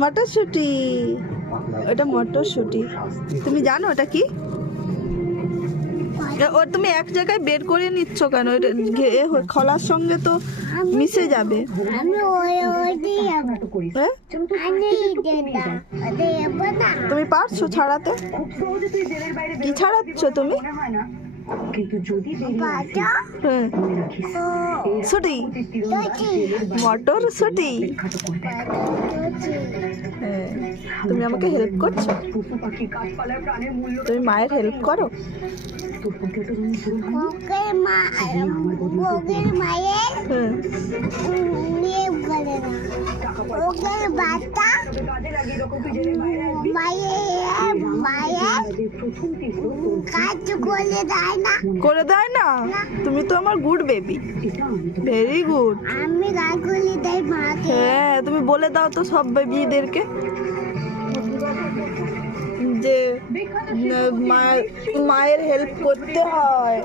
মটরশুটি, ওটা মটরশুটি। তুমি জানো ওটা কি? ও তুমি এক জায়গায় বের করে নিচ্ছ কেন? এটা খোলার সঙ্গে তো মিশে যাবে। হ্যাঁ? তুমি পারছো ছাড়াতে? কি ছাড়াচ্ছ তুমি? ছুটি, মটরশুটি। তুমি আমাকে হেল্প করছো? তুমি মায়ের হেল্প করো? করে দেয় না? তুমি তো আমার গুড বেবি, ভেরি গুড। হ্যাঁ, তুমি বলে দাও তো সব বেবিদেরকে যে মায়ের হেল্প করতে হয়।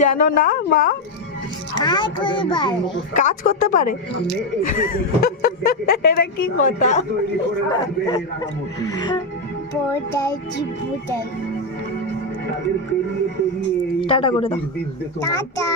জানো না মা কাজ করতে পারে? এটা কি কথা? টাটা করে দাও। টাটা।